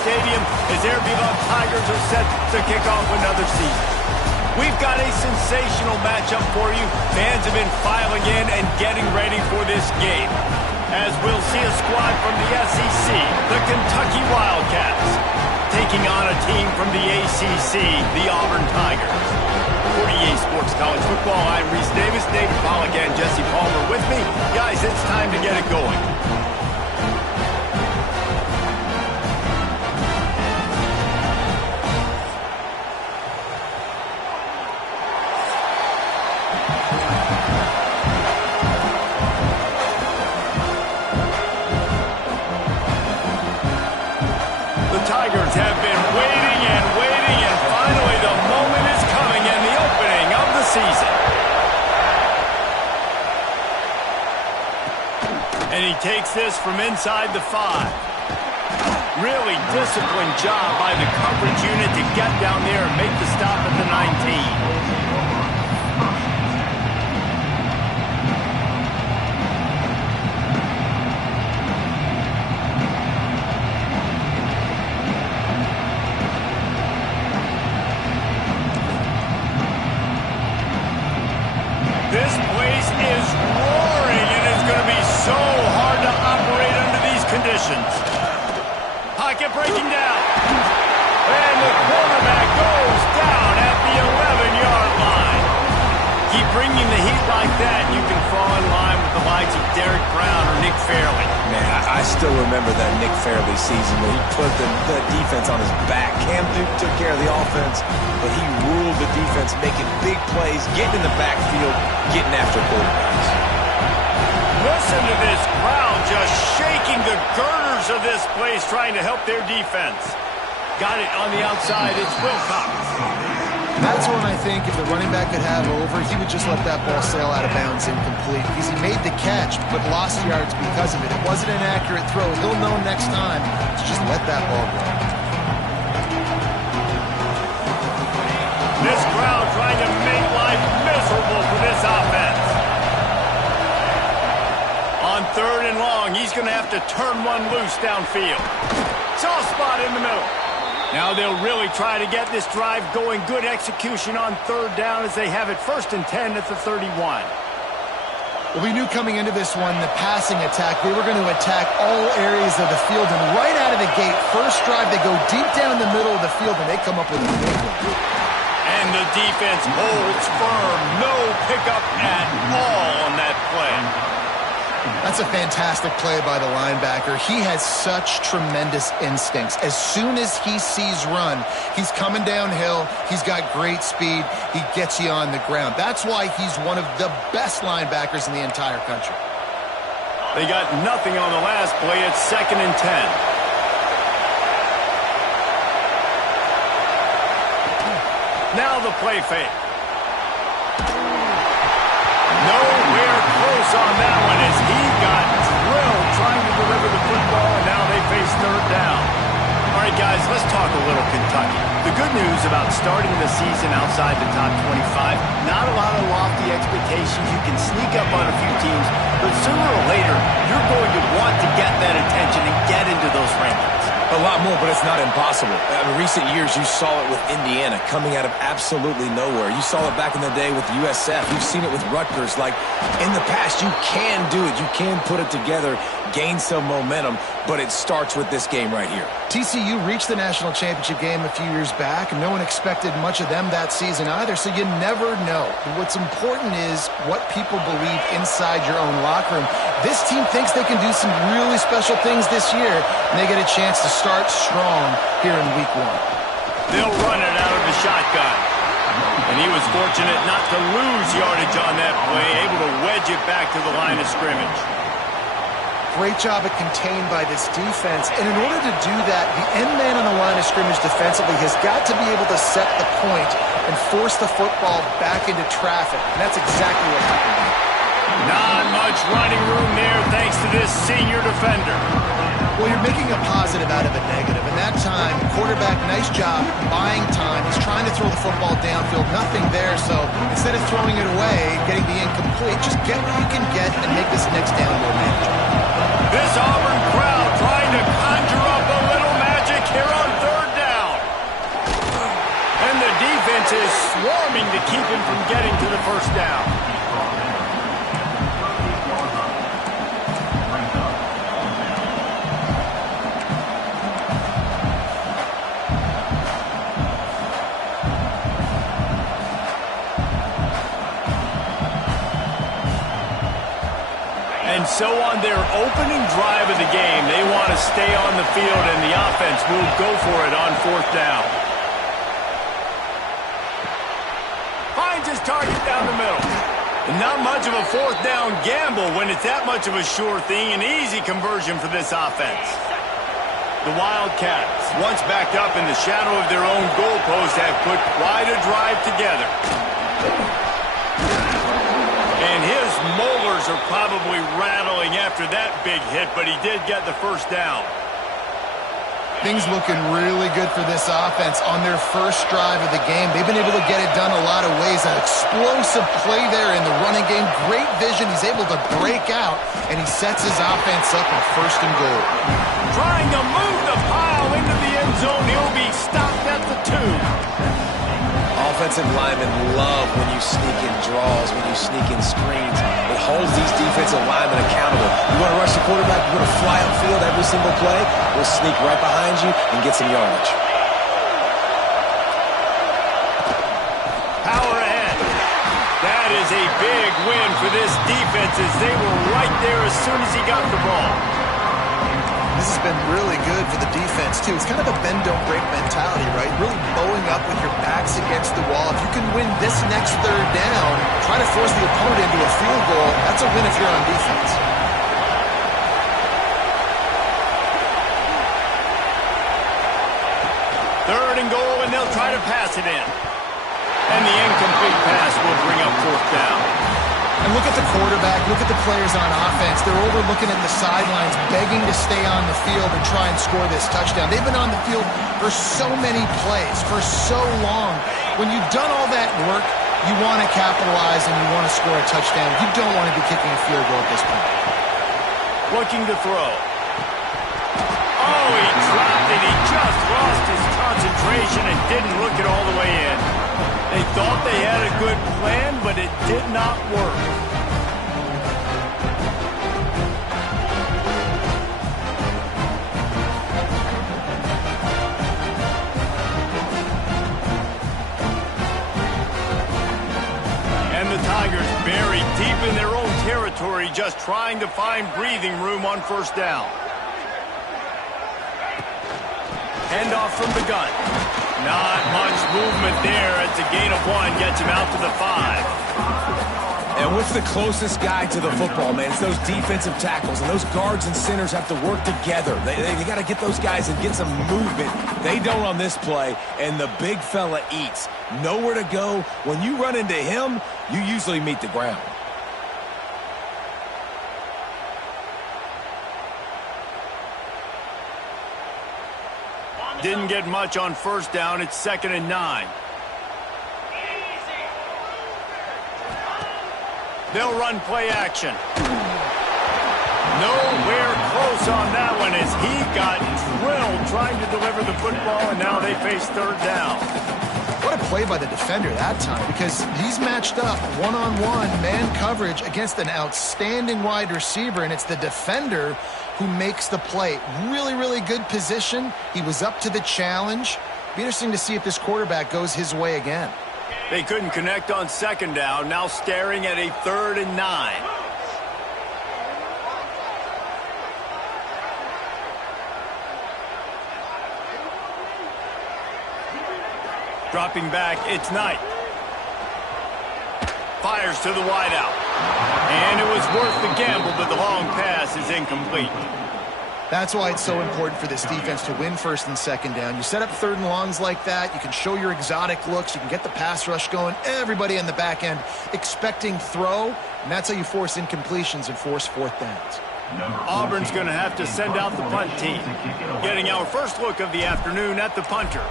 Stadium as their beloved Tigers are set to kick off another season. We've got a sensational matchup for you. Fans have been filing in and getting ready for this game, as we'll see a squad from the SEC, the Kentucky Wildcats, taking on a team from the ACC, the Auburn Tigers. For EA Sports College Football, I'm Reese Davis, David Pollack, and Jesse Palmer with me. Guys, it's time to get it going. Tigers have been waiting and waiting, and finally the moment is coming in the opening of the season. And he takes this from inside the 5. Really disciplined job by the coverage unit to get down there and make the stop at the 19. This place is roaring, and it's going to be so hard to operate under these conditions. Pocket breaking down. And the quarterback goes down at the 11-yard line. Keep bringing the heat like that, and you can fall in line with the likes of Derek Brown or Nick Fairley. Man, I still remember that Nick Fairley season where he put the defense on his back. Cam Duke took care of the offense, but he ruled the defense, making big plays, getting in the backfield, getting after quarterbacks. Listen to this crowd just shaking the girders of this place, trying to help their defense. Got it on the outside. It's Wilcox. That's one I think if the running back could have over, he would just let that ball sail out of bounds incomplete, because he made the catch but lost yards because of it. It wasn't an accurate throw. He'll know next time to just let that ball go. This crowd trying to make life miserable for this offense. On 3rd and long, he's going to have to turn one loose downfield. Soft spot in the middle. Now they'll really try to get this drive going. Good execution on 3rd down as they have it 1st and 10 at the 31. Well, we knew coming into this one, the passing attack, they were going to attack all areas of the field. And right out of the gate, first drive, they go deep down the middle of the field, and they come up with a big one. And the defense holds firm. No pickup at all on that play. That's a fantastic play by the linebacker. He has such tremendous instincts. As soon as he sees run, he's coming downhill. He's got great speed. He gets you on the ground. That's why he's one of the best linebackers in the entire country. They got nothing on the last play. It's 2nd and 10. Now the play fake. Nowhere close on that one as he got drilled trying to deliver the football, and now they face 3rd down. All right, guys, let's talk a little Kentucky. The good news about starting the season outside the top 25, not a lot of lofty expectations. You can sneak up on a few teams, but sooner or later, you're going to want to get that attention and get into those rankings. A lot more, but it's not impossible. In recent years, you saw it with Indiana coming out of absolutely nowhere. You saw it back in the day with USF. You've seen it with Rutgers. Like, in the past, you can do it. You can put it together, gain some momentum, but it starts with this game right here. TCU reached the national championship game a few years back, and no one expected much of them that season either, so you never know. What's important is what people believe inside your own locker room. This team thinks they can do some really special things this year, and they get a chance to start strong here in week 1. They'll run it out of the shotgun. And he was fortunate not to lose yardage on that play, able to wedge it back to the line of scrimmage. Great job at contained by this defense. And in order to do that, the end man on the line of scrimmage defensively has got to be able to set the point and force the football back into traffic. And that's exactly what happened. Not much running room there thanks to this senior defender. Well, you're making a positive out of a negative. And that time, quarterback, nice job buying time. He's trying to throw the football downfield. Nothing there. So instead of throwing it away, getting the incomplete, just get what you can get and make this next down more manageable. This Auburn crowd trying to conjure up a little magic here swarming to keep him from getting to the first down. And so on their opening drive of the game, they want to stay on the field, and the offense will go for it on fourth down. Finds his target down the middle. And not much of a fourth down gamble when it's that much of a sure thing, an easy conversion for this offense. The Wildcats, once backed up in the shadow of their own goalpost, have put quite a drive together. And his molars are probably rattling after that big hit, but he did get the first down. Things looking really good for this offense on their first drive of the game. They've been able to get it done a lot of ways. An explosive play there in the running game. Great vision. He's able to break out, and he sets his offense up on first and goal. Trying to move the pile into the end zone. He'll be stopped at the 2. Offensive linemen love when you sneak in draws, when you sneak in screens. It holds these defensive linemen accountable. You want to rush the quarterback, you want to fly upfield every single play, we'll sneak right behind you and get some yardage. Power ahead. That is a big win for this defense as they were right there as soon as he got the ball. This has been really good for the defense, too. It's kind of a bend-don't-break mentality, right? Really bowing up with your backs against the wall. If you can win this next third down, try to force the opponent into a field goal, that's a win if you're on defense. Third and goal, and they'll try to pass it in. And the incomplete pass will bring up fourth down. And look at the quarterback, look at the players on offense. They're overlooking at the sidelines, begging to stay on the field and try and score this touchdown. They've been on the field for so many plays, for so long. When you've done all that work, you want to capitalize and you want to score a touchdown. You don't want to be kicking a field goal at this point. Looking to throw. Oh, he dropped it. He just lost his concentration and didn't look it all the way in. They thought they had a good plan, but it did not work. And the Tigers buried deep in their own territory, just trying to find breathing room on first down. Handoff from the gun. Not much movement there. It's a gain of 1, gets him out to the 5. And what's the closest guy to the football, man? It's those defensive tackles, and those guards and centers have to work together. They got to get those guys and get some movement. They don't on this play, and the big fella eats. Nowhere to go. When you run into him, you usually meet the ground. Didn't get much on first down. It's 2nd and 9. They'll run play action. Nowhere close on that one as he got drilled trying to deliver the football, and now they face third down. What a play by the defender that time, because he's matched up one-on-one man coverage against an outstanding wide receiver, and it's the defender who makes the play. Really, really good position. He was up to the challenge. Be interesting to see if this quarterback goes his way again. They couldn't connect on second down, now staring at a 3rd and 9. Dropping back, it's Knight. Fires to the wideout. And it was worth the gamble, but the long pass is incomplete. That's why it's so important for this defense to win 1st and 2nd down. You set up 3rd and longs like that. You can show your exotic looks. You can get the pass rush going. Everybody on the back end expecting throw. And that's how you force incompletions and force 4th downs. Auburn's going to have to send out the punt team. Getting our first look of the afternoon at the punter.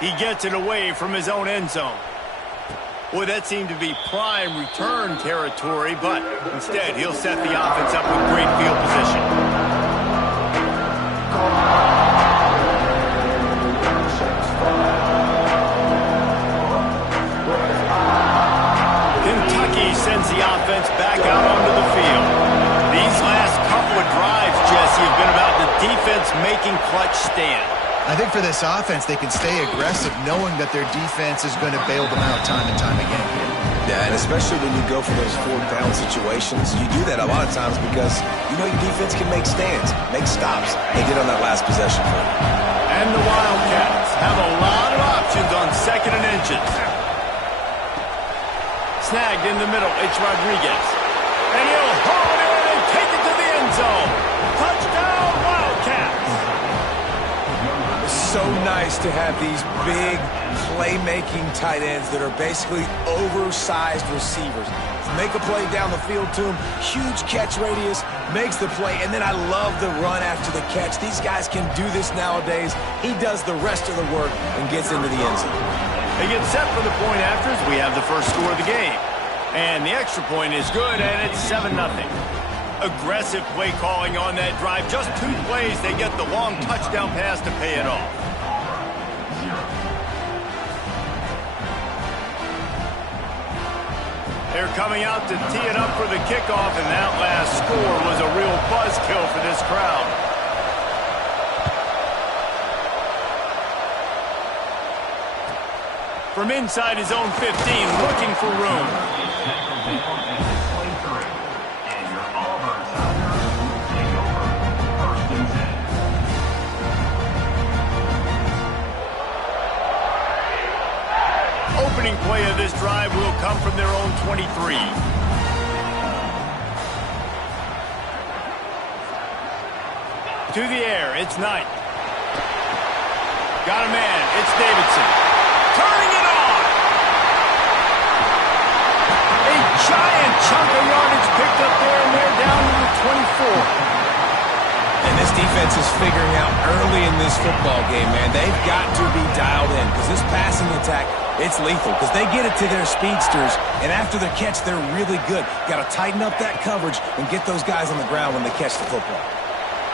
He gets it away from his own end zone. Boy, that seemed to be prime return territory, but instead he'll set the offense up with great field position. offense back out onto the field. These last couple of drives, Jesse, have been about the defense making clutch stand. I think for this offense, they can stay aggressive knowing that their defense is going to bail them out time and time again. Yeah, and especially when you go for those fourth-down situations, you do that a lot of times because you know your defense can make stands, make stops. They did on that last possession for them. And the Wildcats have a lot of options on 2nd and inches. Snagged in the middle, it's Rodriguez. And he'll haul it in and take it to the end zone. Touchdown, Wildcats! So nice to have these big playmaking tight ends that are basically oversized receivers. Make a play down the field to him, huge catch radius, makes the play, and then I love the run after the catch. These guys can do this nowadays. He does the rest of the work and gets into the end zone. They get set for the point afters. We have the first score of the game. And the extra point is good, and it's 7-0. Aggressive play calling on that drive. Just 2 plays, they get the long touchdown pass to pay it off. They're coming out to tee it up for the kickoff, and that last score was a real buzzkill for this crowd. From inside his own 15, looking for room. Opening play of this drive will come from their own 23. To the air, it's Knight. Got a man, it's Davidson. Turning it on! A giant chunk of yardage picked up there, and they're down to the 24. And this defense is figuring out early in this football game, man, they've got to be dialed in because this passing attack, it's lethal because they get it to their speedsters, and after the catch, they're really good. Got to tighten up that coverage and get those guys on the ground when they catch the football.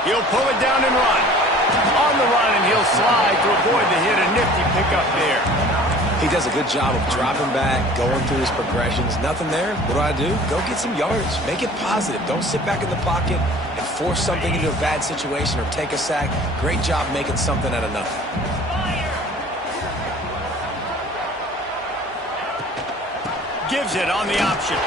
He'll pull it down and run. On the run, and he'll slide to avoid the hit. A nifty pickup there. He does a good job of dropping back, going through his progressions. Nothing there. What do? Go get some yards. Make it positive. Don't sit back in the pocket and force something into a bad situation or take a sack. Great job making something out of nothing. Gives it on the option.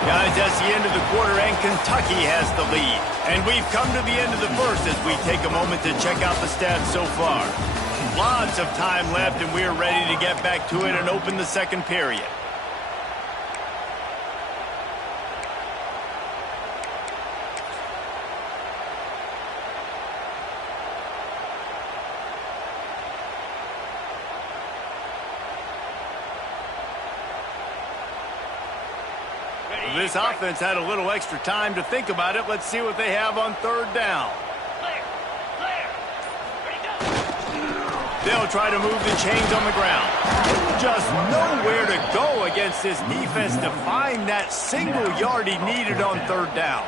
Guys, that's the end of the quarter, and Kentucky has the lead. And we've come to the end of the first as we take a moment to check out the stats so far. Lots of time left, and we're ready to get back to it and open the second period. This offense had a little extra time to think about it. Let's see what they have on 3rd down. They'll try to move the chains on the ground. Just nowhere to go against this defense to find that single yard he needed on 3rd down.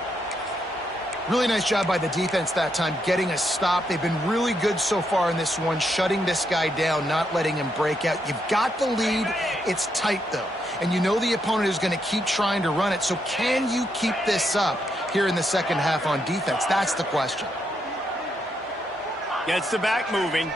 Really nice job by the defense that time, getting a stop. They've been really good so far in this one, shutting this guy down, not letting him break out. You've got the lead. It's tight, though. And you know the opponent is going to keep trying to run it. So can you keep this up here in the second half on defense? That's the question. Gets the back moving.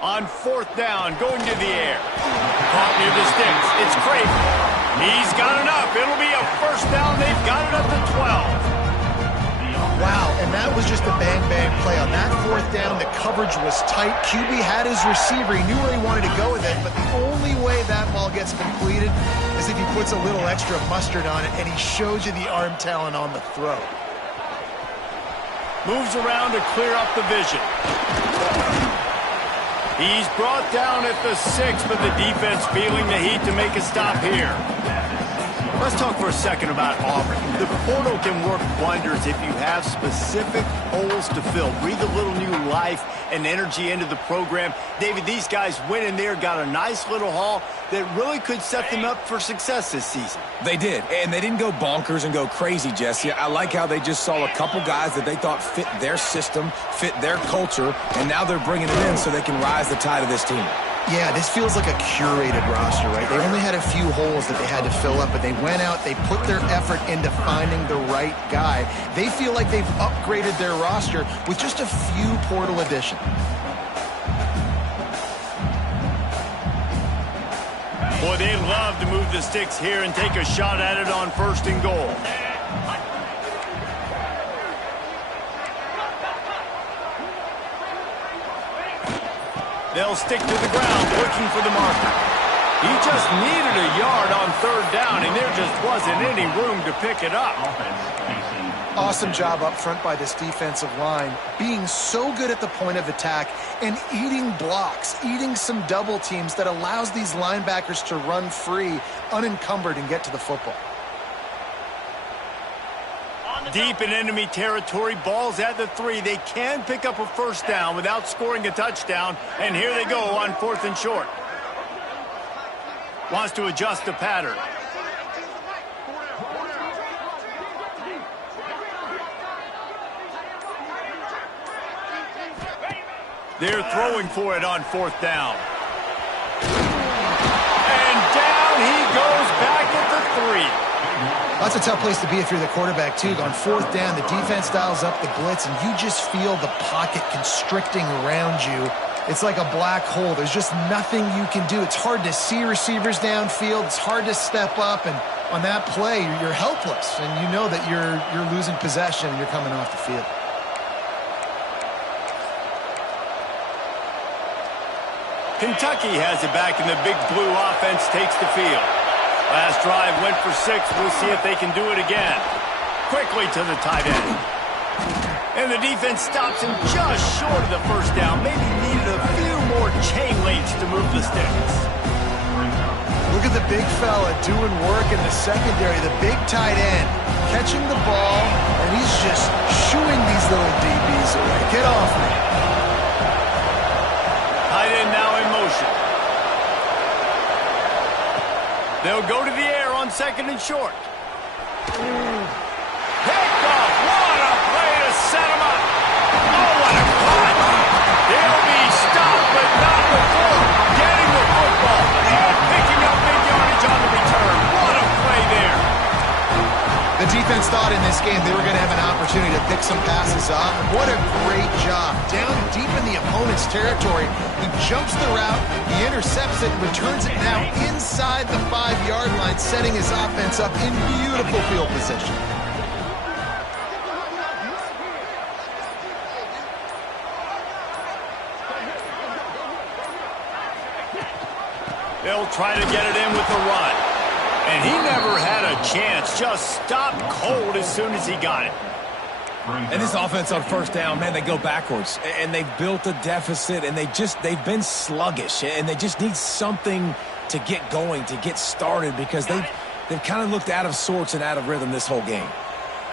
On 4th down, going to the air. Caught near the sticks. It's Craven. He's got enough. It'll be a 1st down. They've got it up to 12. Wow, and that was just a bang-bang play. On that 4th down, the coverage was tight. QB had his receiver. He knew where he wanted to go with it, but the only way that ball gets completed is if he puts a little extra mustard on it, and he shows you the arm talent on the throw. Moves around to clear up the vision. He's brought down at the 6, but the defense feeling the heat to make a stop here. Let's talk for a second about Auburn. The portal can work wonders if you have specific holes to fill. Breathe a little new life and energy into the program. David, these guys went in there, got a nice little haul that really could set them up for success this season. They did, and they didn't go bonkers and go crazy, Jesse. I like how they just saw a couple guys that they thought fit their system, fit their culture, and now they're bringing them in so they can rise the tide of this team. Yeah, this feels like a curated roster, right? They only had a few holes that they had to fill up, but they went out, they put their effort into finding the right guy. They feel like they've upgraded their roster with just a few portal additions. Boy, they love to move the sticks here and take a shot at it on 1st and goal. They'll stick to the ground, looking for the marker. He just needed a yard on 3rd down, and there just wasn't any room to pick it up. Awesome job up front by this defensive line, being so good at the point of attack and eating blocks, eating some double teams that allows these linebackers to run free, unencumbered, and get to the football. Deep in enemy territory, ball's at the 3. They can pick up a 1st down without scoring a touchdown, and here they go on 4th and short. Wants to adjust the pattern. They're throwing for it on 4th down. And down he goes back at the 3. That's a tough place to be if you're the quarterback, too. On 4th down, the defense dials up the blitz, and you just feel the pocket constricting around you. It's like a black hole. There's just nothing you can do. It's hard to see receivers downfield. It's hard to step up, and on that play, you're helpless, and you know that you're losing possession and you're coming off the field. Kentucky has it back, and the big blue offense takes the field. Last drive went for 6. We'll see if they can do it again. Quickly to the tight end. And the defense stops him just short of the 1st down. Maybe needed a few more chain links to move the sticks. Look at the big fella doing work in the secondary. The big tight end catching the ball, and he's just shooing these little DBs away. Get off me. Tight end now in motion. They'll go to the air on 2nd and short. Picked off. What a play to set him up. Oh, what a catch. They'll be stopped, but not before getting the football and picking up big yardage on the return. What a play there. The defense thought in this game they were going to have an opportunity to pick some passes off. What a great job. Down deep in the opponent's territory, he jumps the route, he intercepts it, returns it now inside the 5-yard line, setting his offense up in beautiful field position. They'll try to get it in with the run. And he never had a chance. Just stopped cold as soon as he got it. And this offense on 1st down, man, they go backwards. And they've built a deficit, and they've been sluggish. And they just need something to get going, to get started, because they've kind of looked out of sorts and out of rhythm this whole game.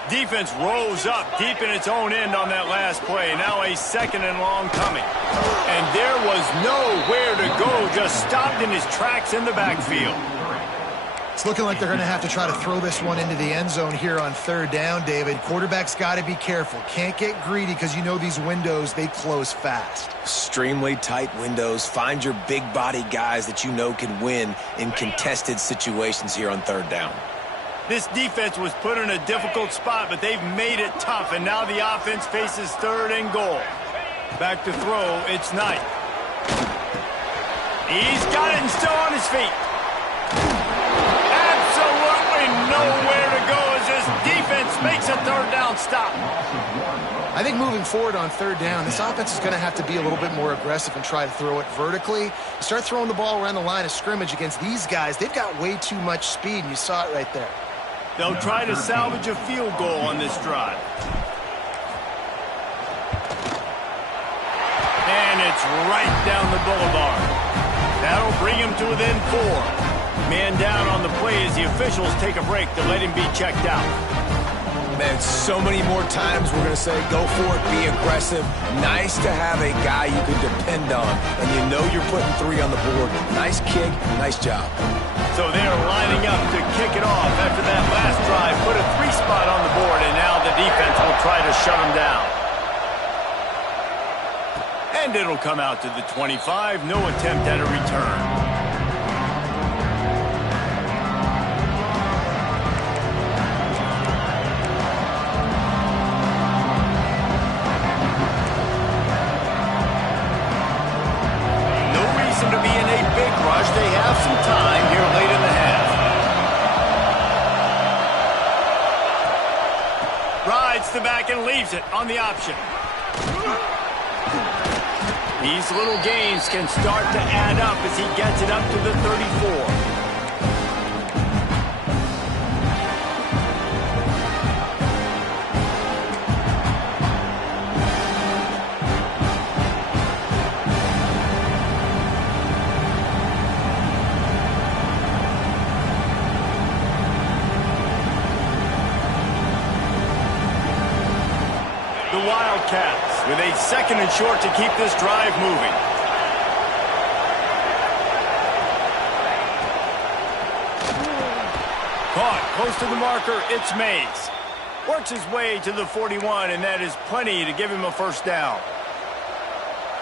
Defense rose up deep in its own end on that last play. Now a 2nd and long coming. And there was nowhere to go, just stopped in his tracks in the backfield. It's looking like they're going to have to try to throw this one into the end zone here on 3rd down, David. Quarterback's got to be careful. Can't get greedy because you know these windows, they close fast. Extremely tight windows. Find your big body guys that you know can win in contested situations here on 3rd down. This defense was put in a difficult spot, but they've made it tough, and now the offense faces 3rd and goal. Back to throw, it's Knight. He's got it and still on his feet. Absolutely nowhere to go as this defense makes a 3rd down stop. I think moving forward on 3rd down, this offense is going to have to be a little bit more aggressive and try to throw it vertically. Start throwing the ball around the line of scrimmage against these guys. They've got way too much speed, and you saw it right there. They'll try to salvage a field goal on this drive. And it's right down the boulevard. That'll bring him to within 4. Man down on the play as the officials take a break to let him be checked out. Man, so many more times we're going to say, go for it, be aggressive. Nice to have a guy you can depend on, and you know you're putting 3 on the board. Nice kick, nice job. So they're lining up to kick it off after that last drive. Put a 3 spot on the board, and now the defense will try to shut them down. And it'll come out to the 25. No attempt at a return. To be in a big rush. They have some time here late in the half. Rides the back and leaves it on the option. These little gains can start to add up as he gets it up to the 34. The Wildcats with a 2nd and short to keep this drive moving. Caught close to the marker, it's Mays. Works his way to the 41, and that is plenty to give him a first down.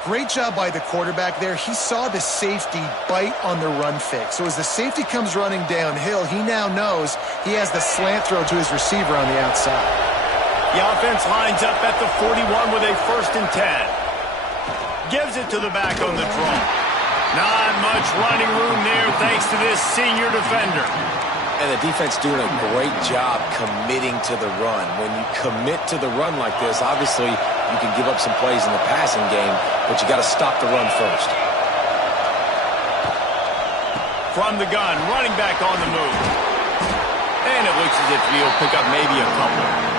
Great job by the quarterback there. He saw the safety bite on the run fake. So as the safety comes running downhill, he now knows he has the slant throw to his receiver on the outside. The offense lines up at the 41 with a 1st and 10. Gives it to the back on the draw. Not much running room there thanks to this senior defender. And the defense doing a great job committing to the run. When you commit to the run like this, obviously you can give up some plays in the passing game, but you got to stop the run first. From the gun, running back on the move. And it looks as if he'll pick up maybe a couple.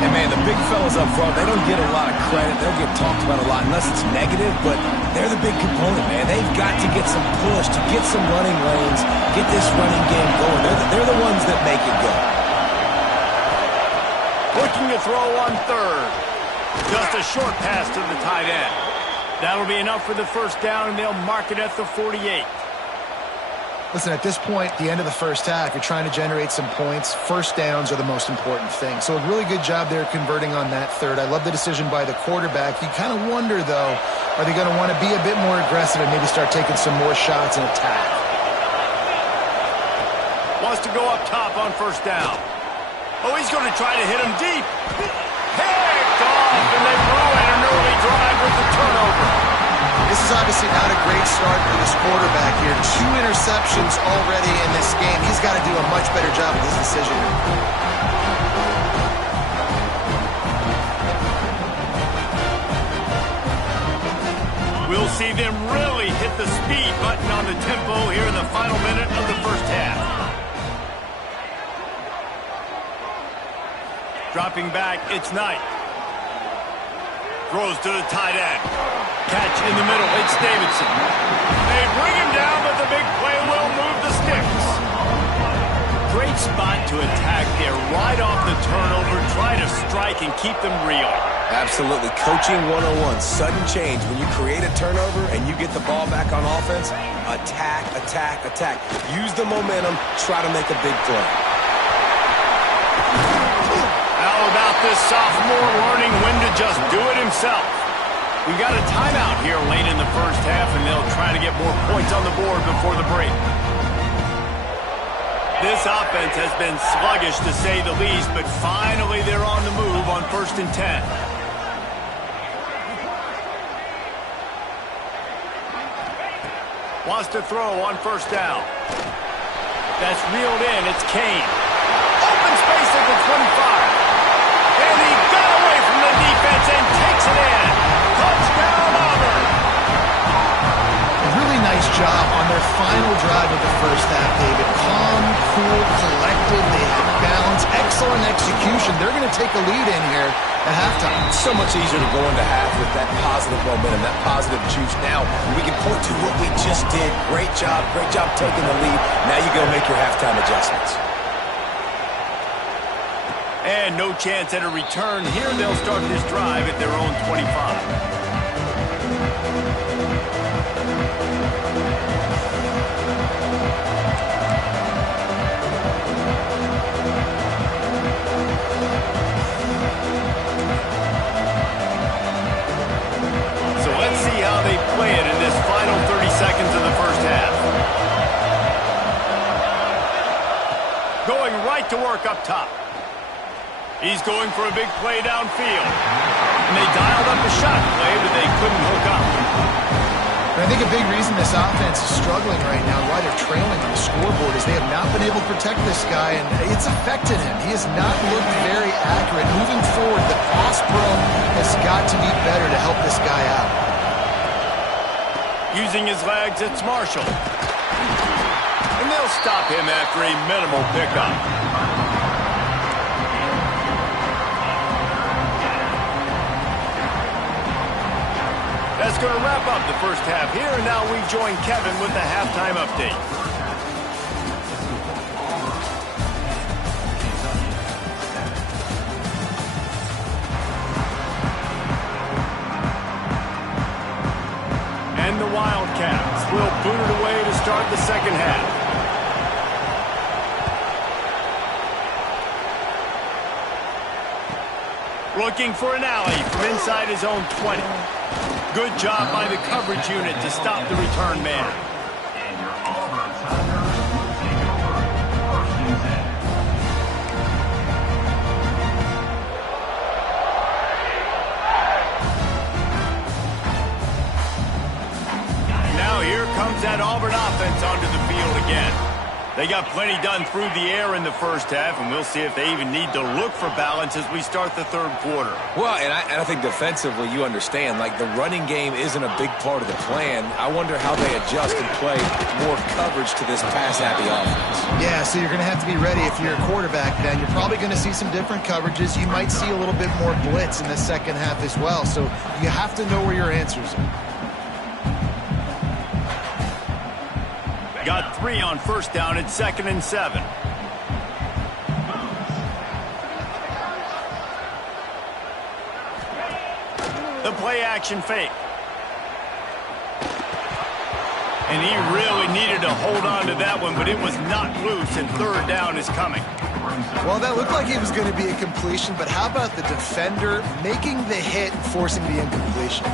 And, man, the big fellas up front, they don't get a lot of credit. They'll get talked about a lot unless it's negative, but they're the big component, man. They've got to get some push, to get some running lanes, get this running game going. They're the ones that make it go. Looking to throw on 3rd. Just a short pass to the tight end. That'll be enough for the first down, and they'll mark it at the 48. Listen, at this point, the end of the first half, you're trying to generate some points. First downs are the most important thing. So a really good job there converting on that 3rd. I love the decision by the quarterback. You kind of wonder, though, are they going to want to be a bit more aggressive and maybe start taking some more shots and attack? Wants to go up top on 1st down. Oh, he's going to try to hit him deep. Picked off, and they ruin an early drive with the turnover. This is obviously not a great start for this quarterback here. 2 interceptions already in this game. He's got to do a much better job with his decision. We'll see them really hit the speed button on the tempo here in the final minute of the first half. Dropping back, it's Knight. Throws to the tight end. Catch in the middle, it's Davidson. They bring him down, but the big play will move the sticks. Great spot to attack there, right off the turnover, try to strike and keep them real. Absolutely. Coaching 101, sudden change. When you create a turnover and you get the ball back on offense, attack, attack, attack. Use the momentum, try to make a big play. How about this sophomore learning when to just do it himself? We've got a timeout here late in the first half, and they'll try to get more points on the board before the break. This offense has been sluggish, to say the least, but finally they're on the move on 1st and 10. Wants to throw on 1st down. That's reeled in. It's Kane. Open space at the 25. And he got away from the defense and takes it in. Touchdown, Auburn. A really nice job on their final drive of the first half, David. Calm, cool, collected. They had balance, excellent execution. They're going to take a lead in here at halftime. It's so much easier to go into half with that positive momentum, that positive juice. Now we can point to what we just did. Great job taking the lead. Now you go make your halftime adjustments. And no chance at a return. Here they'll start this drive at their own 25. They play it in this final 30 seconds of the first half. Going right to work up top. He's going for a big play downfield. And they dialed up a shot play, but they couldn't hook up. And I think a big reason this offense is struggling right now, why they're trailing on the scoreboard, is they have not been able to protect this guy, and it's affected him. He has not looked very accurate. Moving forward, the pass pro has got to be better to help this guy out. Using his legs, it's Marshall. And they'll stop him after a minimal pickup. That's going to wrap up the first half here, and now we join Kevin with the halftime update. The Wildcats will boot it away to start the second half. Looking for an alley from inside his own 20. Good job by the coverage unit to stop the return man. That Auburn offense onto the field again. They got plenty done through the air in the first half, and we'll see if they even need to look for balance as we start the third quarter. Well, and I think defensively, you understand, like the running game isn't a big part of the plan. I wonder how they adjust and play more coverage to this pass-happy offense. Yeah, so you're going to have to be ready if you're a quarterback then. You're probably going to see some different coverages. You might see a little bit more blitz in the second half as well, so you have to know where your answers are. Got 3 on first down at 2nd and 7. The play action fake. And he really needed to hold on to that one, but it was not loose, and third down is coming. Well, that looked like it was going to be a completion, but how about the defender making the hit and forcing the incompletion?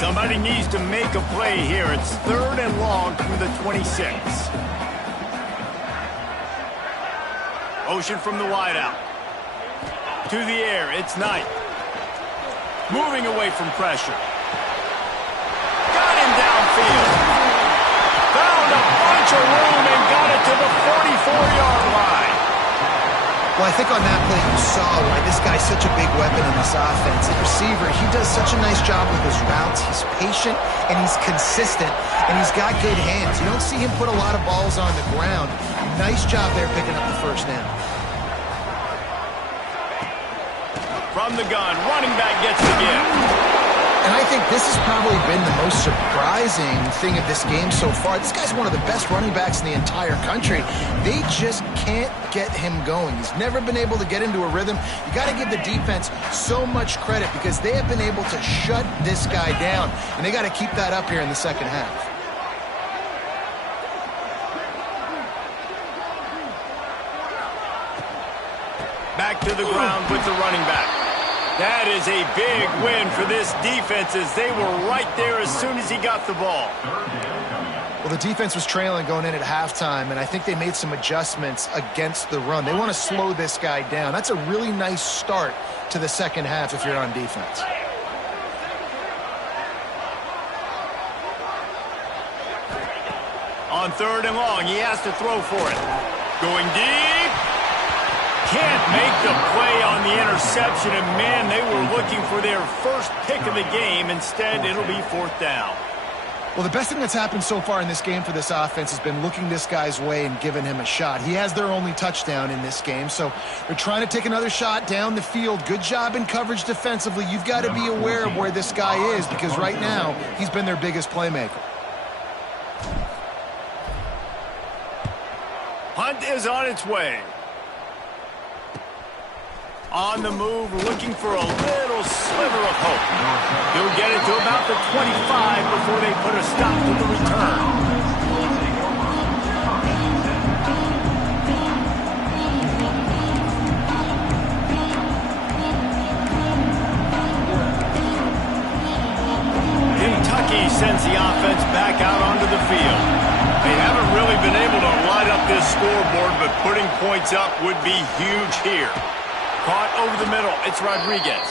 Somebody needs to make a play here. It's 3rd and long from the 26. Motion from the wideout. To the air, it's Knight. Moving away from pressure. Got him downfield. Found a bunch of room and got it to the 44-yard line. Well, I think on that play you saw why this guy's such a big weapon in this offense. The receiver, he does such a nice job with his routes. He's patient, and he's consistent, and he's got good hands. You don't see him put a lot of balls on the ground. Nice job there picking up the first down. From the gun, running back gets the give. And I think this has probably been the most surprising thing of this game so far. This guy's one of the best running backs in the entire country. They just can't get him going. He's never been able to get into a rhythm. You got to give the defense so much credit because they have been able to shut this guy down. And they got to keep that up here in the second half. Back to the ground with the running back. That is a big win for this defense as they were right there as soon as he got the ball. Well, the defense was trailing going in at halftime, and I think they made some adjustments against the run. They want to slow this guy down. That's a really nice start to the second half if you're on defense. On 3rd and long, he has to throw for it. Going deep. Can't make the play on the interception, and man, they were looking for their first pick of the game. Instead, it'll be 4th down. Well, the best thing that's happened so far in this game for this offense has been looking this guy's way and giving him a shot. He has their only touchdown in this game, so they're trying to take another shot down the field. Good job in coverage defensively. You've got to be aware of where this guy is because right now he's been their biggest playmaker. Punt is on its way. On the move, looking for a little sliver of hope. He'll get it to about the 25 before they put a stop to the return. Kentucky sends the offense back out onto the field. They haven't really been able to light up this scoreboard, but putting points up would be huge here. Caught over the middle. It's Rodriguez.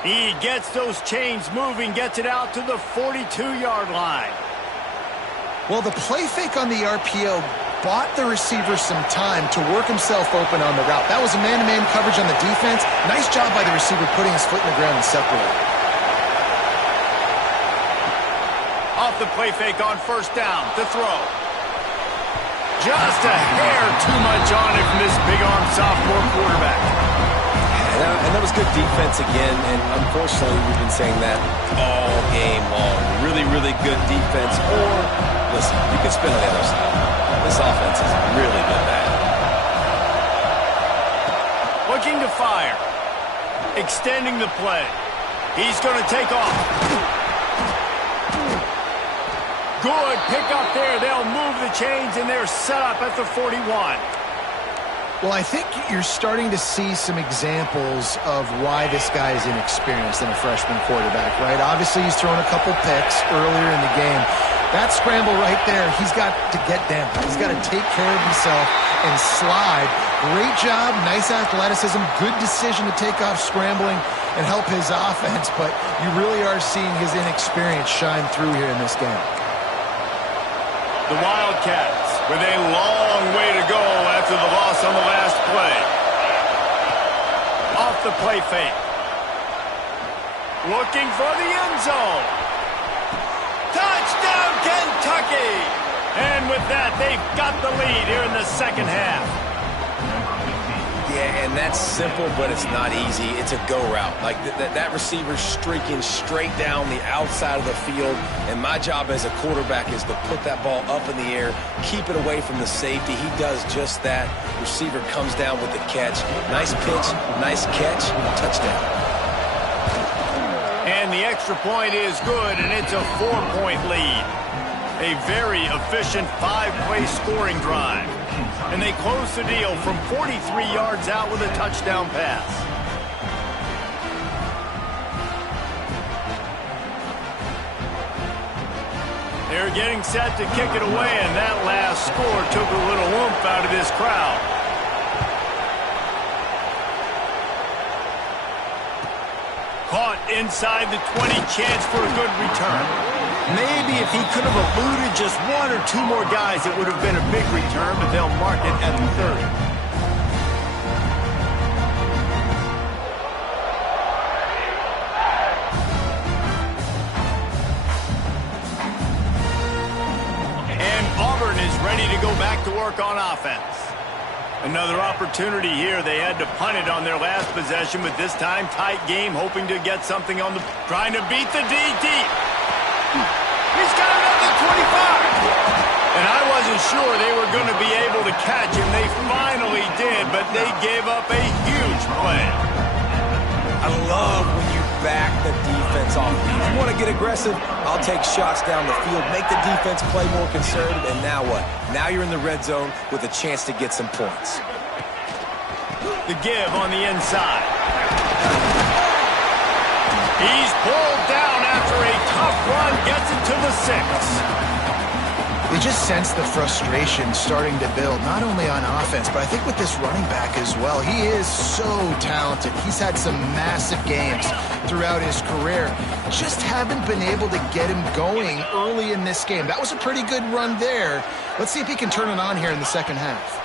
He gets those chains moving, gets it out to the 42-yard line. Well, the play fake on the RPO bought the receiver some time to work himself open on the route. That was a man-to-man coverage on the defense. Nice job by the receiver putting his foot in the ground and separating. Off the play fake on first down. The throw. Just a hair too much on it from this big-arm sophomore quarterback. And that was good defense again, and unfortunately we've been saying that all game long. Really, really good defense, or, listen, you can spin on the other side. This offense has really been bad. Looking to fire. Extending the play. He's going to take off. Good pick up there. They'll move the chains, and they're set up at the 41. Well, I think you're starting to see some examples of why this guy is inexperienced in a freshman quarterback, right? Obviously, he's thrown a couple picks earlier in the game. That scramble right there, he's got to get down. He's got to take care of himself and slide. Great job, nice athleticism, good decision to take off scrambling and help his offense, but you really are seeing his inexperience shine through here in this game. The Wildcats with a long way to go after the loss on the last play. Off the play fake. Looking for the end zone. Touchdown, Kentucky! And with that, they've got the lead here in the second half. Yeah, and that's simple, but it's not easy. It's a go route. Like that receiver's streaking straight down the outside of the field, and my job as a quarterback is to put that ball up in the air, keep it away from the safety. He does just that. Receiver comes down with the catch. Nice pitch, nice catch, touchdown. And the extra point is good, and it's a 4-point lead. A very efficient 5-play scoring drive. And they close the deal from 43 yards out with a touchdown pass. They're getting set to kick it away, and that last score took a little oomph out of this crowd. Caught inside the 20, chance for a good return. Maybe if he could have eluded just one or two more guys, it would have been a big return, but they'll mark it at the 30. And Auburn is ready to go back to work on offense. Another opportunity here. They had to punt it on their last possession, but this time tight game, hoping to get something on the... Trying to beat the D deep. He's got it at the 25. And I wasn't sure they were going to be able to catch him. They finally did, but they gave up a huge play. I love when you back the defense off. If you want to get aggressive, I'll take shots down the field, make the defense play more conservative, and now what? Now you're in the red zone with a chance to get some points. The give on the inside. He's pulled down after a tough run, gets it to the 6. They just sense the frustration starting to build, not only on offense, but I think with this running back as well. He is so talented. He's had some massive games throughout his career. Just haven't been able to get him going early in this game. That was a pretty good run there. Let's see if he can turn it on here in the second half.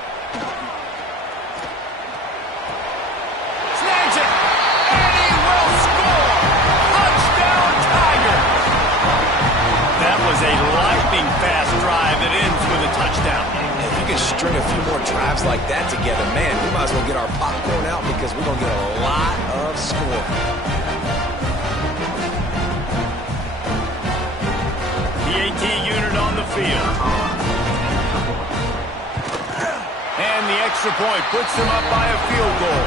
is a lightning-fast drive that ends with a touchdown. If you can string a few more drives like that together, man, we might as well get our popcorn out because we're going to get a lot of score. The AT unit on the field. And the extra point puts them up by a field goal.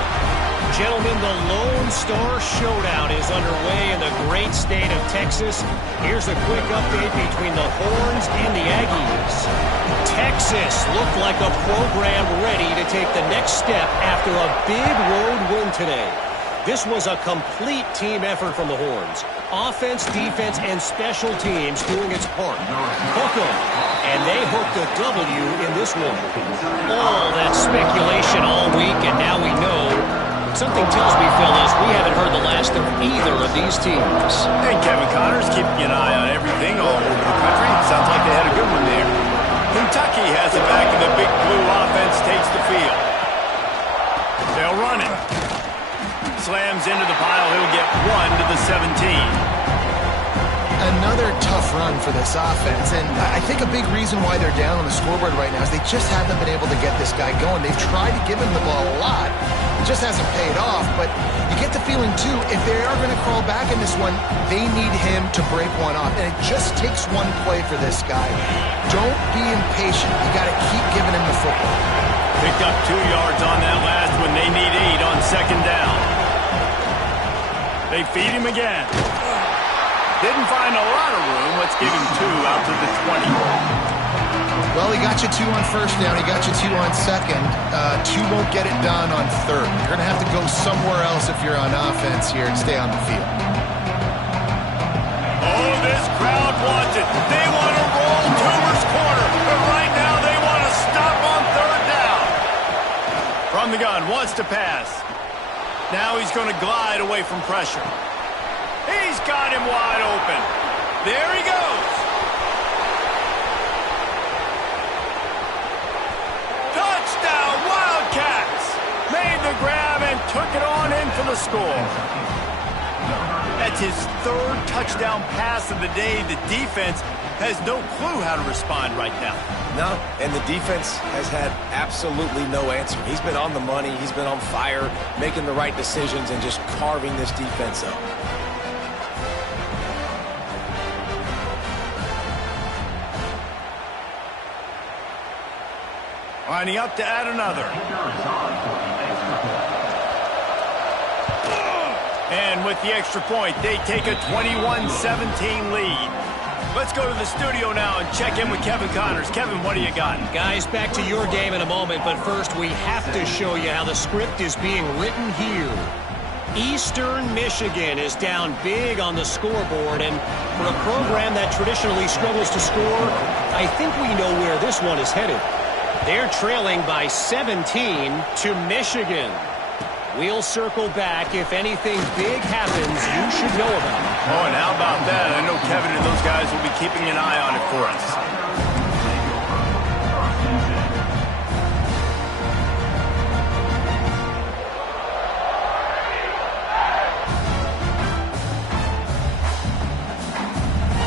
Gentlemen, the Lone Star Showdown is underway in the great state of Texas. Here's a quick update between the Horns and the Aggies. Texas looked like a program ready to take the next step after a big road win today. This was a complete team effort from the Horns. Offense, defense, and special teams doing its part. Hook 'em, and they hooked a W in this one. All that speculation all week, and now we know. Something tells me, fellas, we haven't heard the last of either of these teams. And Kevin Connor's keeping an eye on everything all over the country. Sounds like they had a good one there. Kentucky has it back, and the big blue offense takes the field. They'll run it. Slams into the pile. He'll get 1 to the 17. Another tough run for this offense, and I think a big reason why they're down on the scoreboard right now is they just haven't been able to get this guy going. They've tried to give him the ball a lot. It just hasn't paid off, but you get the feeling, too, if they are going to crawl back in this one, they need him to break one off, and it just takes one play for this guy. Don't be impatient. You got to keep giving him the football. Picked up 2 yards on that last one. They need 8 on second down. They feed him again. Didn't find a lot of room. Let's give him 2 out to the 20. Well, he got you 2 on first down. He got you 2 on second. 2 won't get it done on third. You're going to have to go somewhere else if you're on offense here and stay on the field. Oh, this crowd wants it. They want to roll Toomer's corner. But right now they want to stop on third down. From the gun, wants to pass. Now he's going to glide away from pressure. He's got him wide open. There he goes. Touchdown, Wildcats. Made the grab and took it on in for the score. That's his 3rd touchdown pass of the day. The defense has no clue how to respond right now. No, and the defense has had absolutely no answer. He's been on the money. He's been on fire, making the right decisions and just carving this defense up. Lining up to add another. And with the extra point, they take a 21-17 lead. Let's go to the studio now and check in with Kevin Connors. Kevin, what do you got? Guys, back to your game in a moment, but first we have to show you how the script is being written here. Eastern Michigan is down big on the scoreboard, and for a program that traditionally struggles to score, I think we know where this one is headed. They're trailing by 17 to Michigan. We'll circle back if anything big happens you should know about. Oh, and how about that? I know Kevin and those guys will be keeping an eye on it for us.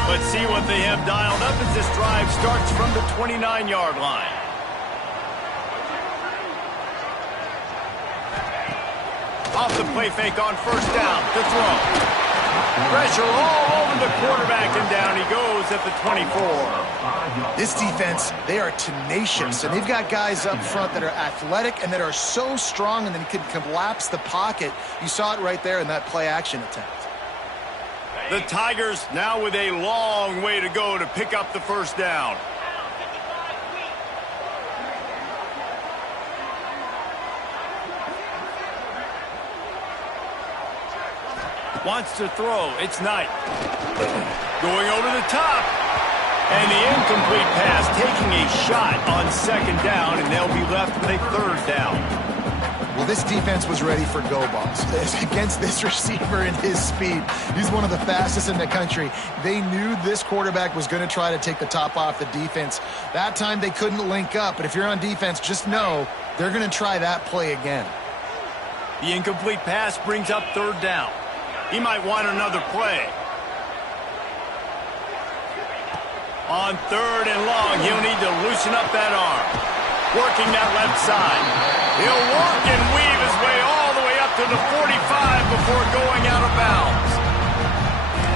Let's see what they have dialed up as this drive starts from the 29-yard line. Off the play fake on first down to throw. Pressure all over the quarterback, and down he goes at the 24. This defense, they are tenacious, and they've got guys up front that are athletic and that are so strong and then can collapse the pocket. You saw it right there in that play-action attempt. The Tigers now with a long way to go to pick up the first down. Wants to throw. It's Knight. Going over the top. And the incomplete pass, taking a shot on second down, and they'll be left with a third down. Well, this defense was ready for go balls. Against this receiver and his speed, he's one of the fastest in the country. They knew this quarterback was going to try to take the top off the defense. That time they couldn't link up, but if you're on defense, just know they're going to try that play again. The incomplete pass brings up third down. He might want another play. On 3rd and long, he'll need to loosen up that arm. Working that left side. He'll work and weave his way all the way up to the 45 before going out of bounds.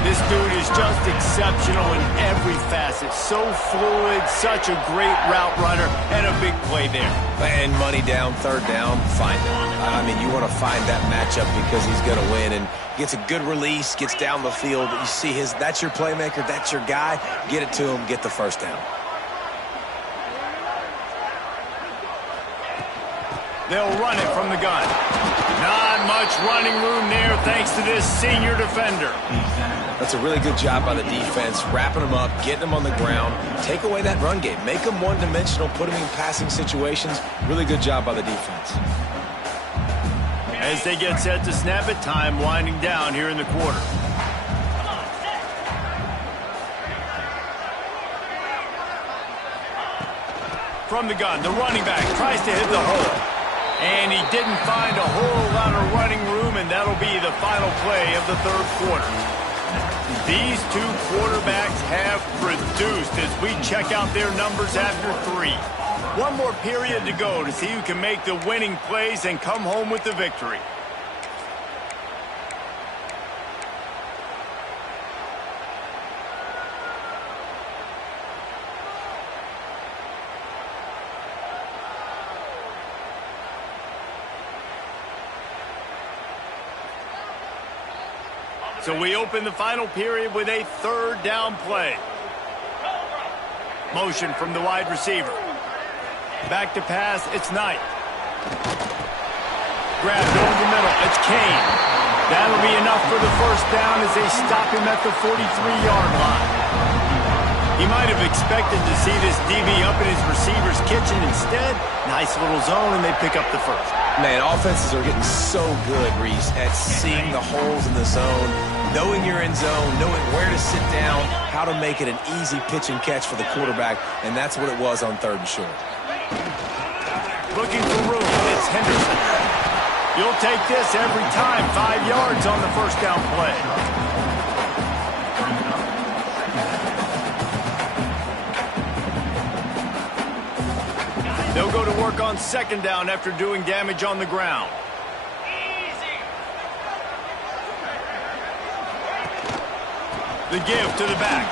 This dude is just exceptional in every facet. So fluid, such a great route runner, and a big play there. And money down, 3rd down, find him. I mean, you want to find that matchup because he's going to win, and gets a good release, gets down the field. You see that's your playmaker, that's your guy. Get it to him, get the 1st down. They'll run it from the gun. Not much running room there thanks to this senior defender. That's a really good job by the defense, wrapping them up, getting them on the ground. Take away that run game. Make them one-dimensional, put them in passing situations. Really good job by the defense. As they get set to snap it, time winding down here in the quarter. From the gun, the running back tries to hit the hole. And he didn't find a whole lot of running room, and that'll be the final play of the 3rd quarter. These two quarterbacks have produced as we check out their numbers after 3. One more period to go to see who can make the winning plays and come home with the victory. So we open the final period with a 3rd down play. Motion from the wide receiver. Back to pass, it's Knight. Grabbed over the middle, it's Kane. That'll be enough for the 1st down as they stop him at the 43-yard line. He might have expected to see this DB up in his receiver's kitchen. Instead, nice little zone, and they pick up the 1st. Man, offenses are getting so good, Reese, at seeing the holes in the zone, knowing you're in zone, knowing where to sit down, how to make it an easy pitch and catch for the quarterback, and that's what it was on 3rd and short. Looking for room, it's Henderson. You'll take this every time, 5 yards on the 1st down play. They'll go to work on 2nd down after doing damage on the ground. The give to the back.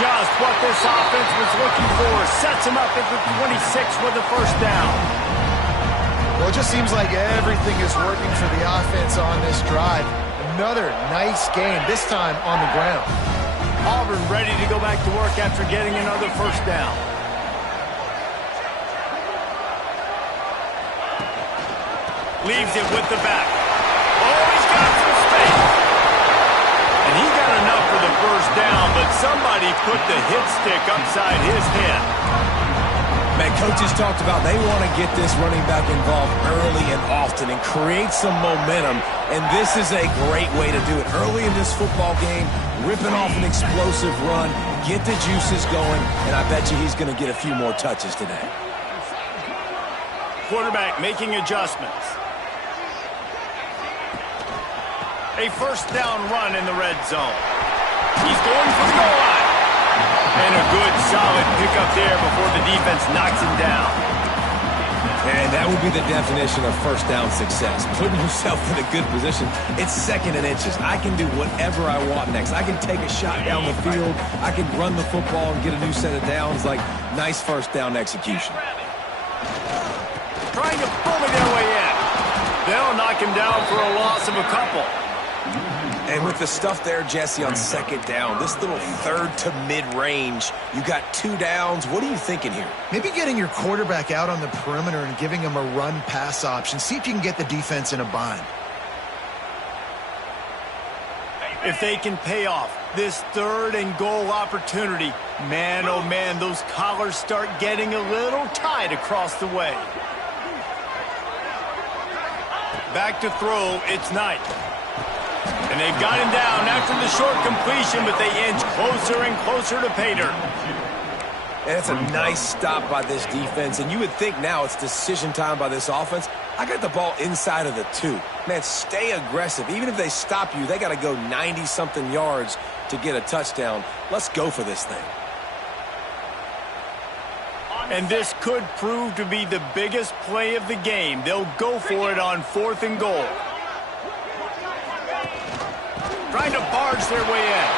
Just what this offense was looking for. Sets him up at the 26 with the 1st down. Well, it just seems like everything is working for the offense on this drive. Another nice game, this time on the ground. Auburn ready to go back to work after getting another 1st down. Leaves it with the back. Oh, he's got some space. And he got enough for the 1st down, but somebody put the hit stick upside his head. Man, coaches talked about they want to get this running back involved early and often and create some momentum, and this is a great way to do it. Early in this football game, ripping off an explosive run, get the juices going, and I bet you he's going to get a few more touches today. Quarterback making adjustments. A 1st down run in the red zone. He's going for the goal line. And a good, solid pickup there before the defense knocks him down. And that would be the definition of 1st down success. Putting yourself in a good position. It's 2nd and inches. I can do whatever I want next. I can take a shot down the field. I can run the football and get a new set of downs. Like, nice 1st down execution. Trying to bully their way in. They'll knock him down for a loss of a couple. And with the stuff there, Jesse, on 2nd down, this little 3rd to mid-range, you got 2 downs. What are you thinking here? Maybe getting your quarterback out on the perimeter and giving him a run-pass option. See if you can get the defense in a bind. If they can pay off this 3rd and goal opportunity, man, oh man, those collars start getting a little tight across the way. Back to throw, it's Knight. And they've got him down after the short completion, but they inch closer and closer to pay dirt. And it's a nice stop by this defense, and you would think now it's decision time by this offense. I got the ball inside of the 2. Man, stay aggressive. Even if they stop you, they got to go 90-something yards to get a touchdown. Let's go for this thing. And this could prove to be the biggest play of the game. They'll go for it on 4th and goal. Trying to barge their way in.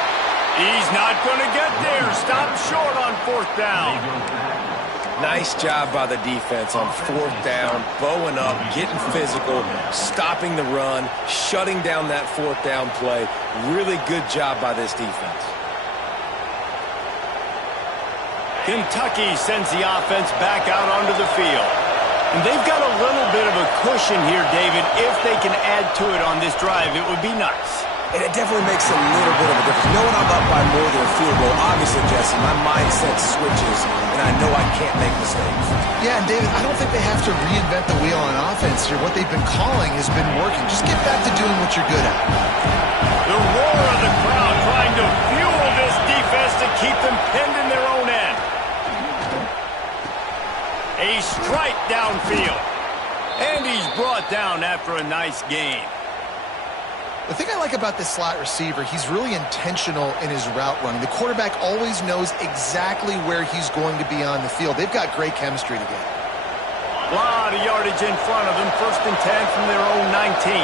He's not going to get there. Stop short on 4th down. Nice job by the defense on 4th down, bowing up, getting physical, stopping the run, shutting down that 4th down play. Really good job by this defense. Kentucky sends the offense back out onto the field. And they've got a little bit of a cushion here, David. If they can add to it on this drive, it would be nice. And it definitely makes a little bit of a difference. Knowing I'm up by more than a field goal, obviously, Jesse, my mindset switches, and I know I can't make mistakes. Yeah, and David, I don't think they have to reinvent the wheel on offense here. What they've been calling has been working. Just get back to doing what you're good at. The roar of the crowd trying to fuel this defense to keep them pinned in their own end. A strike downfield. And he's brought down after a nice game. The thing I like about this slot receiver, he's really intentional in his route running. The quarterback always knows exactly where he's going to be on the field. They've got great chemistry together. A lot of yardage in front of them. 1st and 10 from their own 19.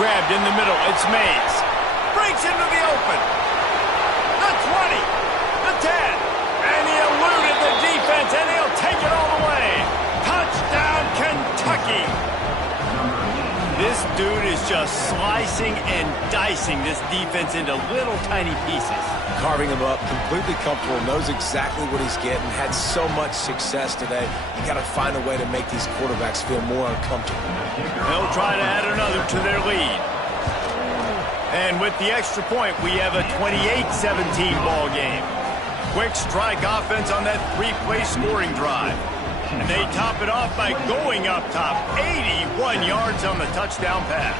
Grabbed in the middle. It's Mays. Breaks into the open. The 20. The 10. And he eluded the defense, and he'll take it all the way. Touchdown, Kentucky. This dude is just slicing and dicing this defense into little tiny pieces. Carving him up, completely comfortable, knows exactly what he's getting, had so much success today. You got to find a way to make these quarterbacks feel more uncomfortable. They'll try to add another to their lead. And with the extra point, we have a 28-17 ball game. Quick strike offense on that 3-play scoring drive. And they top it off by going up top. 81 yards on the touchdown pass.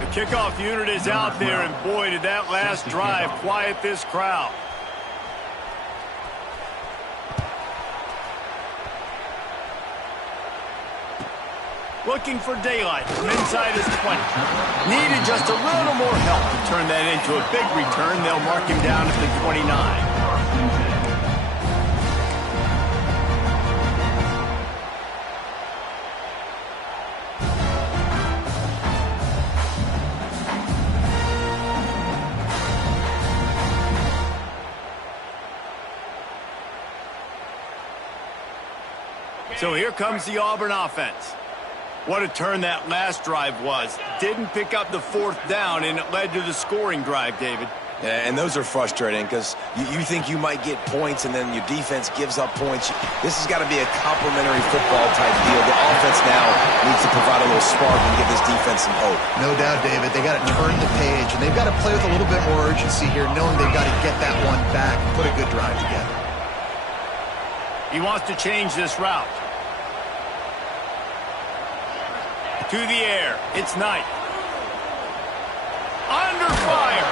The kickoff unit is out there, and boy, did that last drive quiet this crowd. Looking for daylight from inside his 20. Needed just a little more help to turn that into a big return. They'll mark him down at the 29. So here comes the Auburn offense. What a turn that last drive was. Didn't pick up the 4th down, and it led to the scoring drive, David. Yeah, and those are frustrating because you think you might get points, and then your defense gives up points. This has got to be a complementary football type deal. The offense now needs to provide a little spark and give this defense some hope. No doubt, David. They got to turn the page, and they've got to play with a little bit more urgency here, knowing they've got to get that one back and put a good drive together. He wants to change this route. To the air. It's Knight. Under fire.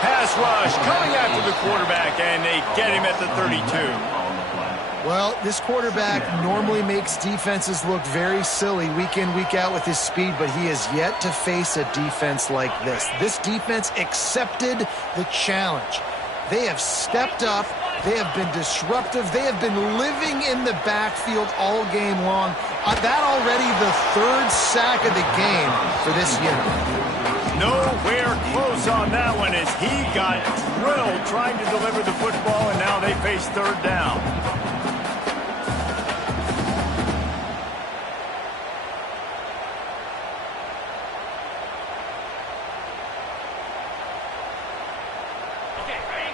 Pass rush coming after the quarterback, and they get him at the 32. Well, this quarterback normally makes defenses look very silly week in, week out with his speed, but he has yet to face a defense like this. This defense accepted the challenge. They have stepped up. They have been disruptive. They have been living in the backfield all game long. That already the 3rd sack of the game for this unit. Nowhere close on that one as he got drilled trying to deliver the football, and now they face 3rd down.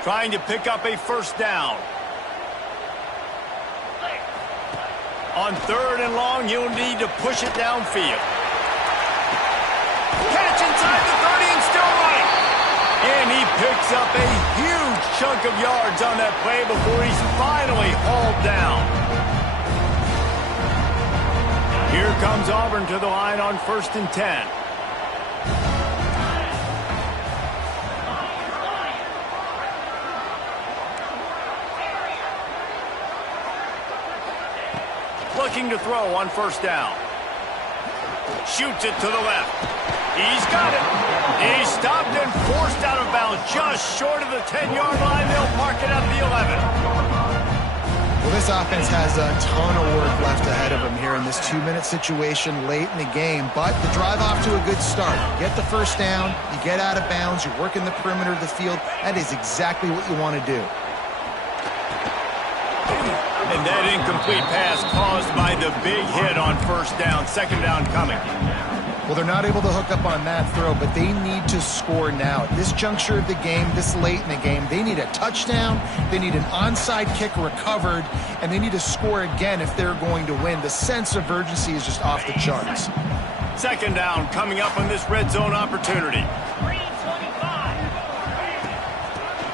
Trying to pick up a 1st down. On 3rd and long, you'll need to push it downfield. Catch inside the 30 and still running. And he picks up a huge chunk of yards on that play before he's finally hauled down. Here comes Auburn to the line on 1st and 10. Looking to throw on 1st down. Shoots it to the left. He's got it. He's stopped and forced out of bounds just short of the 10-yard line. They'll mark it at the 11. Well, this offense has a ton of work left ahead of them here in this 2-minute situation late in the game. But the drive off to a good start. You get the 1st down, you get out of bounds, you're working the perimeter of the field. That is exactly what you want to do. And that incomplete pass caused by the big hit on 1st down. 2nd down coming. Well, they're not able to hook up on that throw, but they need to score now. At this juncture of the game, this late in the game, they need a touchdown, they need an onside kick recovered, and they need to score again if they're going to win. The sense of urgency is just off the charts. 2nd down coming up on this red zone opportunity.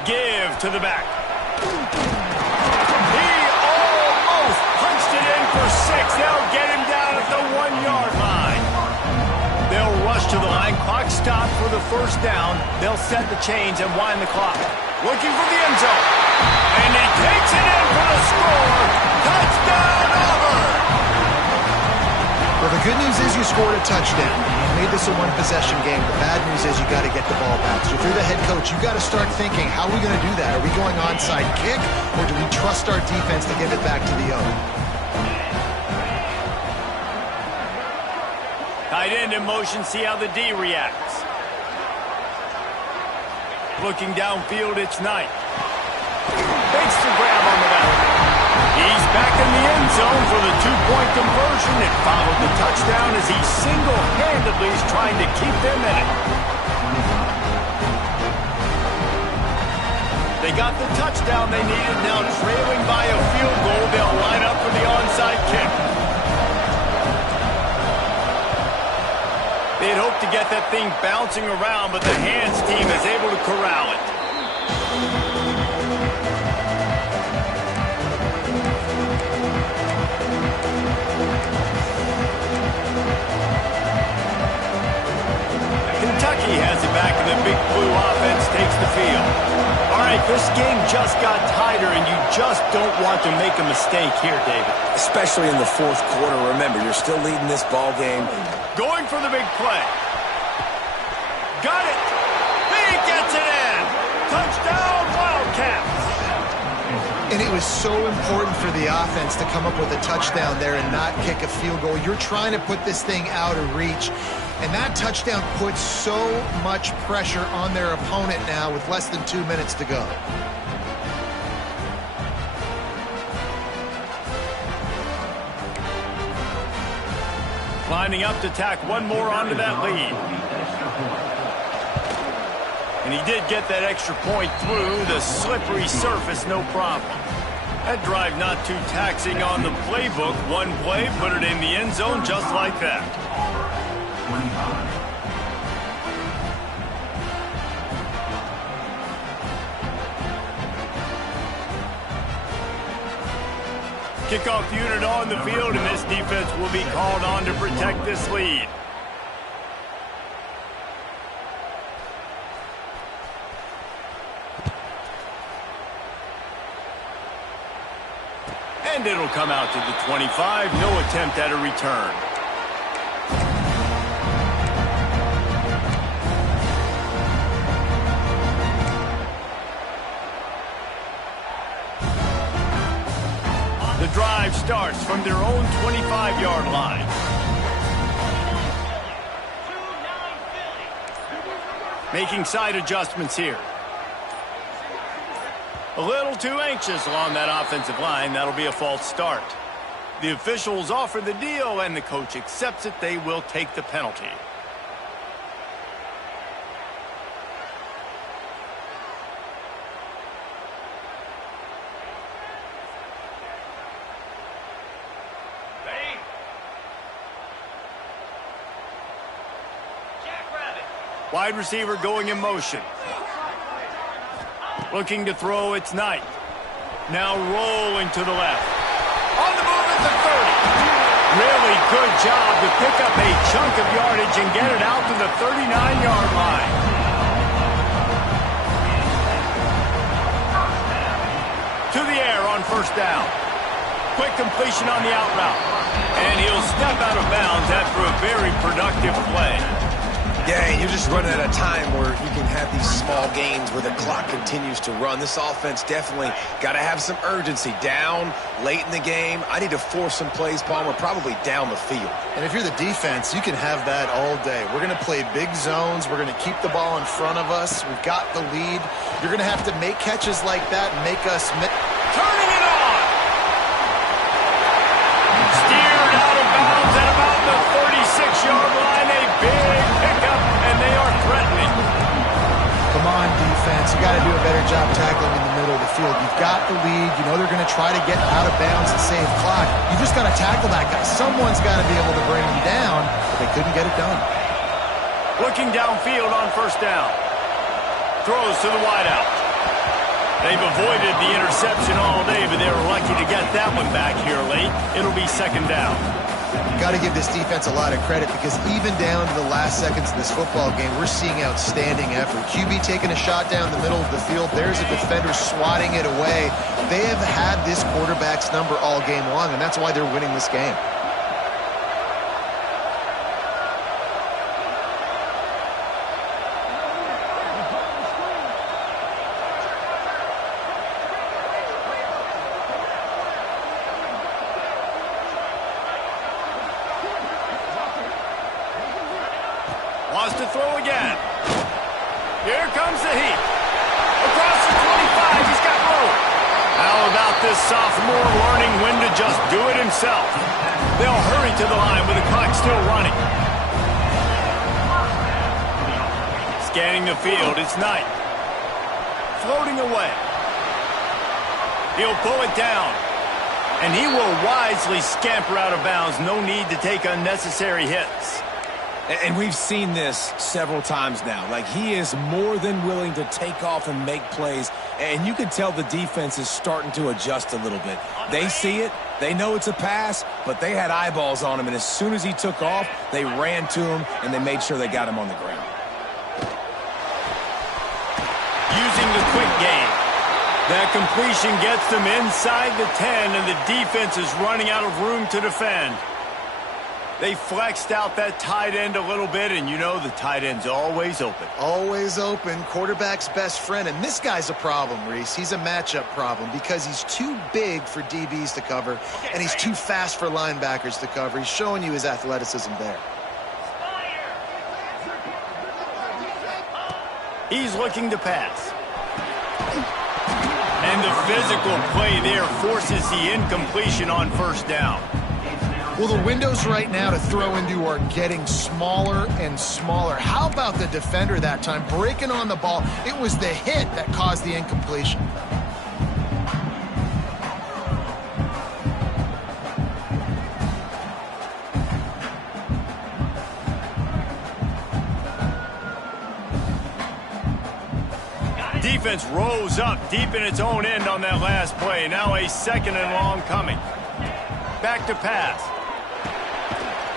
Give to the back. He almost punched it in for 6. They'll get him down at the 1-yard line. They'll rush to the line. Clock stopped for the 1st down. They'll set the chains and wind the clock. Looking for the end zone. And he takes it in for the score. Touchdown, Auburn! Well, the good news is you scored a touchdown. You made this a one-possession game. The bad news is you got to get the ball back. So if you're the head coach, you got to start thinking, how are we going to do that? Are we going onside kick, or do we trust our defense to give it back to the owner? Tight end in motion, see how the D reacts. Looking downfield, it's Knight. Makes the grab on the left. He's back in the end zone for the 2-point conversion. It followed the touchdown as he single-handedly is trying to keep them in it. They got the touchdown they needed. Now trailing by a field goal, they'll line up for the onside kick. They'd hoped to get that thing bouncing around, but the hands team is able to corral it. Kentucky has it back, and the Big Blue offense takes the field. All right, this game just got tighter, and you just don't want to make a mistake here, David. Especially in the 4th quarter. Remember, you're still leading this ball game. Going for the big play. Got it. He gets it in. Touchdown, Wildcats. And it was so important for the offense to come up with a touchdown there and not kick a field goal. You're trying to put this thing out of reach. And that touchdown puts so much pressure on their opponent now with less than 2 minutes to go. Lining up to tack one more onto that lead. And he did get that extra point through the slippery surface, no problem. That drive not too taxing on the playbook. One play, put it in the end zone just like that. Kickoff unit on the field, and this defense will be called on to protect this lead. And it'll come out to the 25. No attempt at a return. The drive starts from their own 25-yard line. Making side adjustments here. A little too anxious along that offensive line. That'll be a false start. The officials offer the deal, and the coach accepts it. They will take the penalty. Wide receiver going in motion. Looking to throw, it's Knight. Now rolling to the left. On the move at the 30. Really good job to pick up a chunk of yardage and get it out to the 39-yard line. To the air on first down. Quick completion on the out route. And he'll step out of bounds after a very productive play. Yeah, and you're just running at a time where you can have these small gains where the clock continues to run. This offense definitely got to have some urgency. Down, late in the game. I need to force some plays, Palmer, probably down the field. And if you're the defense, you can have that all day. We're going to play big zones. We're going to keep the ball in front of us. We've got the lead. You're going to have to make catches like that and make us... Turning it on! Steered out of bounds at about the 36-yard line. A big pickup, and they are threatening. Come on, defense. You got to do a better job tackling in the middle of the field. You've got the lead. You know they're going to try to get out of bounds and save clock. You just got to tackle that guy. Someone's got to be able to bring him down, but they couldn't get it done. Looking downfield on first down. Throws to the wideout. They've avoided the interception all day, but they were lucky to get that one back here late. It'll be second down. Got to give this defense a lot of credit because even down to the last seconds of this football game, we're seeing outstanding effort. QB taking a shot down the middle of the field. There's a defender swatting it away. They have had this quarterback's number all game long, and that's why they're winning this game. Wants to throw again. Here comes the heat. Across the 25, he's got room. How about this sophomore learning when to just do it himself? They'll hurry to the line with the clock still running. Scanning the field, it's Knight. Floating away. He'll pull it down. And he will wisely scamper out of bounds. No need to take unnecessary hits. And we've seen this several times now. Like, he is more than willing to take off and make plays. And you can tell the defense is starting to adjust a little bit. They see it. They know it's a pass, but they had eyeballs on him. And as soon as he took off, they ran to him, and they made sure they got him on the ground. Using the quick game. That completion gets them inside the 10, and the defense is running out of room to defend. They flexed out that tight end a little bit, and you know the tight end's always open. Always open, quarterback's best friend. And this guy's a problem, Reese. He's a matchup problem because he's too big for DBs to cover, and he's too fast for linebackers to cover. He's showing you his athleticism there. He's looking to pass. And the physical play there forces the incompletion on first down. Well, the windows right now to throw into are getting smaller and smaller. How about the defender that time breaking on the ball? It was the hit that caused the incompletion. Defense rose up deep in its own end on that last play. Now a second and long coming. Back to pass.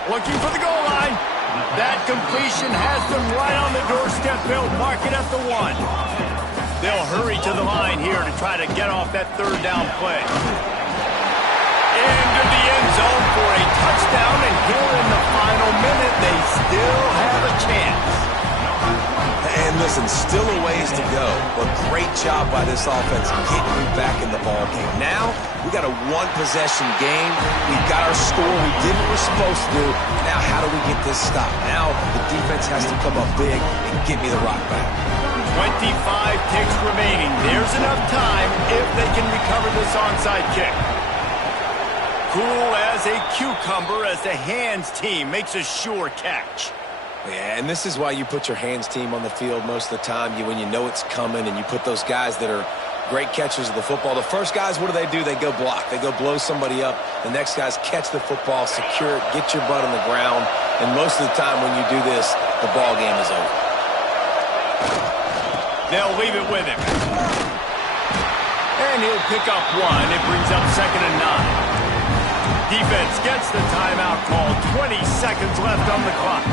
Looking for the goal line. That completion has them right on the doorstep. They'll mark it at the 1. They'll hurry to the line here to try to get off that third down play. Into the end zone for a touchdown, and here in the final minute, they still have a chance. And listen, still a ways to go, but great job by this offense getting you back in the ball game. Now, we got a one-possession game. We've got our score. We did what we're supposed to do. Now, how do we get this stopped? Now, the defense has to come up big and get me the rock back. 25 ticks remaining. There's enough time if they can recover this onside kick. Cool as a cucumber as the hands team makes a sure catch. Yeah, and this is why you put your hands team on the field most of the time. When you know it's coming, and you put those guys that are great catchers of the football. The first guys, what do? They go block. They go blow somebody up. The next guys catch the football, secure it, get your butt on the ground. And most of the time when you do this, the ball game is over. They'll leave it with him. And he'll pick up 1. It brings up 2nd and 9. Defense gets the timeout called. 20 seconds left on the clock.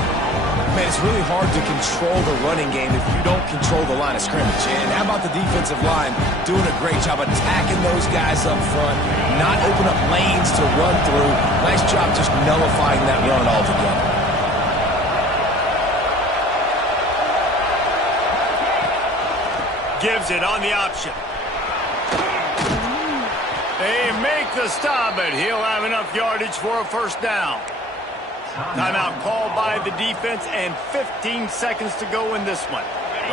Man, it's really hard to control the running game if you don't control the line of scrimmage. And how about the defensive line doing a great job attacking those guys up front, not open up lanes to run through. Nice job just nullifying that run altogether. Gives it on the option. They make the stop, but he'll have enough yardage for a first down. Timeout called by the defense, and 15 seconds to go in this one.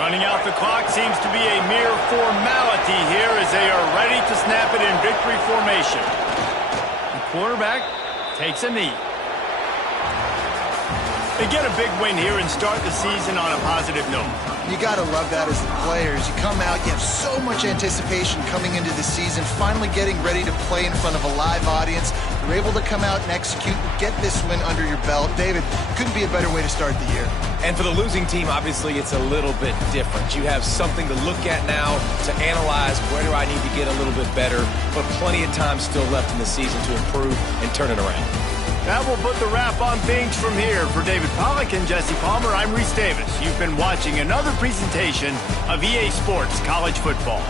Running out the clock seems to be a mere formality here as they are ready to snap it in victory formation. The quarterback takes a knee. They get a big win here and start the season on a positive note. You got to love that as the players. You come out, you have so much anticipation coming into the season, finally getting ready to play in front of a live audience. You're able to come out and execute, get this win under your belt. David, couldn't be a better way to start the year. And for the losing team, obviously, it's a little bit different. You have something to look at now to analyze where do I need to get a little bit better, but plenty of time still left in the season to improve and turn it around. That will put the wrap on things from here. For David Pollack and Jesse Palmer, I'm Reese Davis. You've been watching another presentation of EA Sports College Football.